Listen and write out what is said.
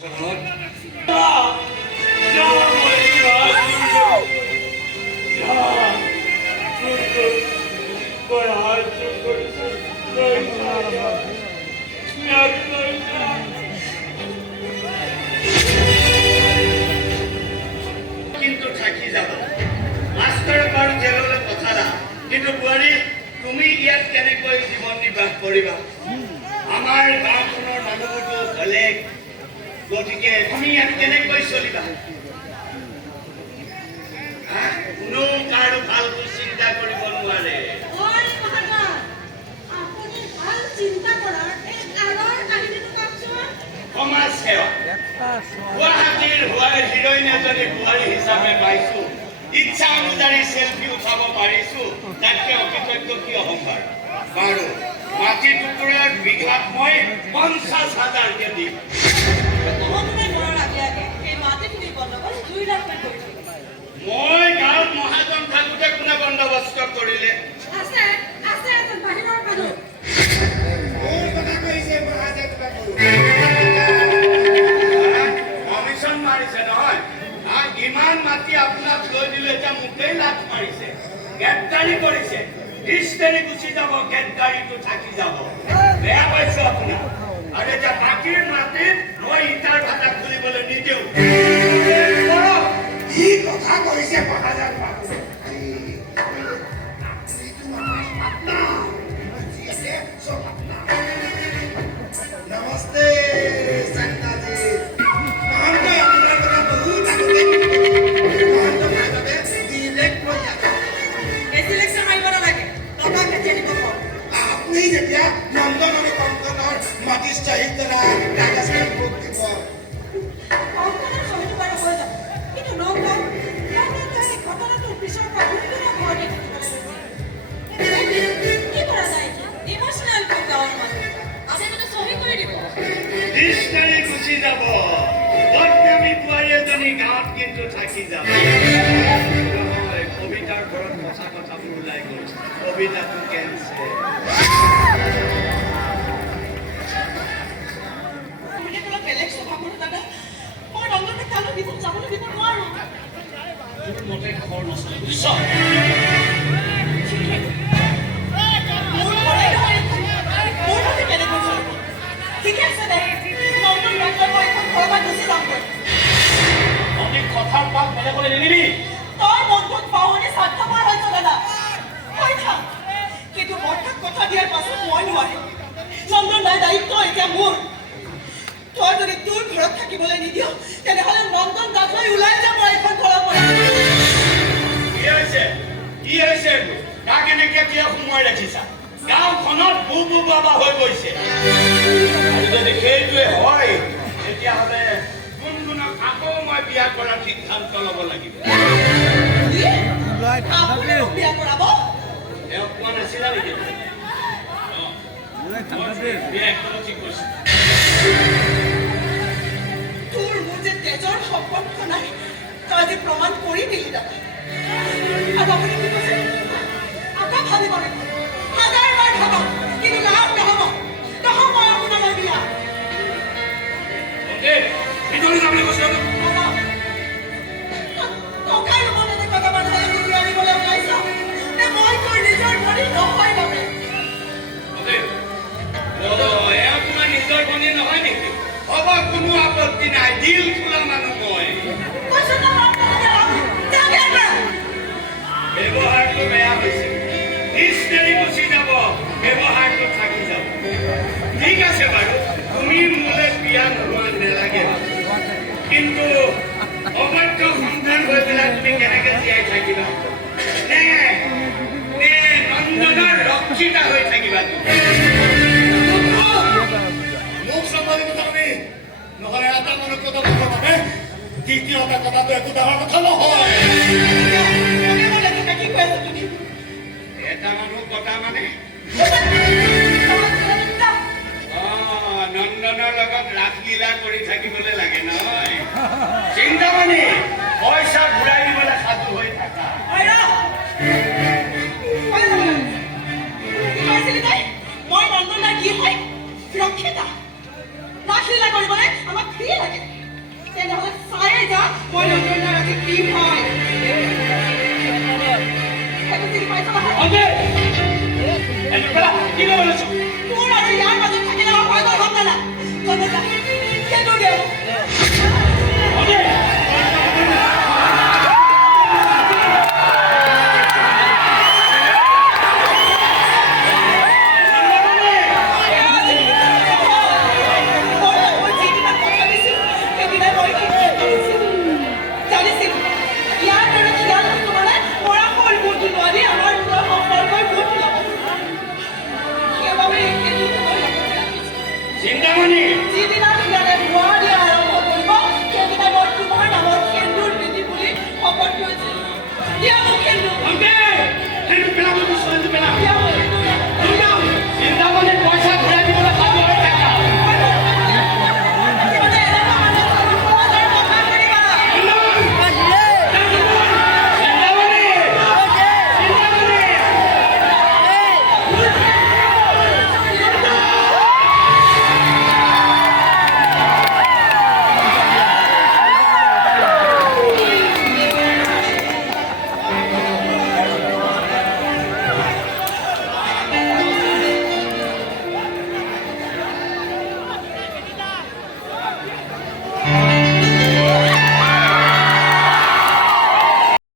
কিন্তু থাকি যাব মাষ্টৰ বাৰু জেললৈ পঠালা কিন্তু বোৱাৰী তুমি ইয়াত কেনেকৈ জীৱন নিৰ্বাহ কৰিবা আমাৰ গাঁওখনৰ মানুহবোৰতো বেলেগ গতিকে তুমি ইয়াত কেনেকৈ চলিবা কোনো কাৰো ভালকৈ চিন্তা কৰিব নোৱাৰে সমাজ সেৱা গুৱাহাটীৰ হিৰোইন এজনী বোৱাৰী হিচাপে পাইছো ইচ্ছা অনুযায়ী চেলফি উঠাব পাৰিছো তাতকে অকৃতজ্ঞ কি অহংকাৰ বাৰু মাটি টুকুৰাৰ বিঘাত মই 50,000 কে দিম মই গাঁৱত মহাজন থাকোঁতে কোনে বন্দোবস্ত কৰিলে কমিশ্যন মাৰিছে নহয় ইমান মাটি আপোনাক লৈ দিলে এতিয়া মোকেই লাভ মাৰিছে গ্ৰেপ্তাৰী কৰিছে 20 তাৰিখ গুচি যাব গ্ৰেপ্তাৰীটো থাকি যাব বেয়া পাইছো আপোনাক আৰু এতিয়া বাকীৰ মাটিত মই ইটাৰ ভাটা খুলিবলৈ নিদিওঁ কি কথা কৈছে মহাজন বাবু নমস্তে সন্তাজি আপনি যেতিয়া নন্দন আৰু কংকনৰ মাটি চাহিদা কাগজখন বুক দিব গুচি যাব বদনামী বোৱাৰী এজনী গাঁৱত কিন্তু থাকি যাব কবিতাৰ ঘৰত সঁচা কথাবোৰ ওলাই গ'ল কবিতাটো কেঞ্চেল মতে ঘৰ নচলে বুজিছ কথাৰ পাক বেলেগলৈ নিনিবি তই বন্ধুক পাহৰি স্বাৰ্থপৰ হৈছ দাদা কৈ থাক কিন্তু বৰ্তাক কথা দিয়াৰ পাছত মই নোৱাৰিম নন্দন দাই দায়িত্ব এতিয়া মোৰ তই যদি তোৰ ঘৰত থাকিবলৈ নিদিয় তেনেহ'লে নন্দন দাক লৈ ওলাই যাব এইখন ঘৰৰ পৰা কি হৈছে তাক এনেকে কিয় সোমোৱাই ৰাখিছা গাঁওখনত বু বাবা হৈ গৈছে আৰু যদি সেইটোৱে হয় তেতিয়াহ'লে গুণগুণক আকৌ মই বিয়া কৰাৰ সিদ্ধান্ত ল'ব লাগিব বিয়া কৰাব তেওঁক কোৱা নাছিলা নেকি তোৰ মোৰ যে তেজৰ সম্পৰ্ক নাই তই যে প্ৰমাণ কৰি দিলি দাদা আৰু আপুনি কি কৈছে আকৌ ভাবিব লাগিব হাজাৰবাৰ ভাবক কিন্তু লাভ নহ'ব মই আপোনালৈ বিয়া ভিতৰলৈ যাবলৈ কৈছে টকাৰ মনতে কথা মানুহে ঘূৰি আনিবলৈ ওলাইছ নে মই তোৰ নিজৰ ভৰি নহয় বাবে এয়া তোমাৰ নিজৰ ভনী নহয় নেকি হ'ব কোনো আপত্তি নাই দিল খোলা মানুহ মই ব্যৱহাৰটো বেয়া হৈছে ইষ্টেৰী গুচি যাব ব্যৱহাৰটো থাকি যাব ঠিক আছে বাৰু তুমি মোলৈ বিয়া নোহোৱা নেলাগে কিন্তু অবৈধ সন্তান হৈ পেলাই তুমি কেনেকৈ জীয়াই থাকিবা নে নন্দনৰ ৰক্ষিতা হৈ থাকিবা মোক চম্ভালিব তুমি নহ'লে এটা মানুহ কথা মানে দ্বিতীয়টা কথাটো একো ডাঙৰ কথা নহয় এটা মানুহ কথা মানে নন্দনৰ লগত ৰাসলীলা কৰি থাকিবলৈ লাগে নহয় চিন্তামণি পইচা ঘূৰাই দিবলৈ সাজু হৈ থাকা মই নন্দনৰ কি হয় ৰক্ষিতা ৰাসলীলা কৰিবলৈ আমাক লাগে তেনেহ'লে চায়ে যা মই নন্দনৰ আজি কি হয় সেইটো চিনি পাইছ নহয় অঞ্জয়! কি কৰিব লৈছো?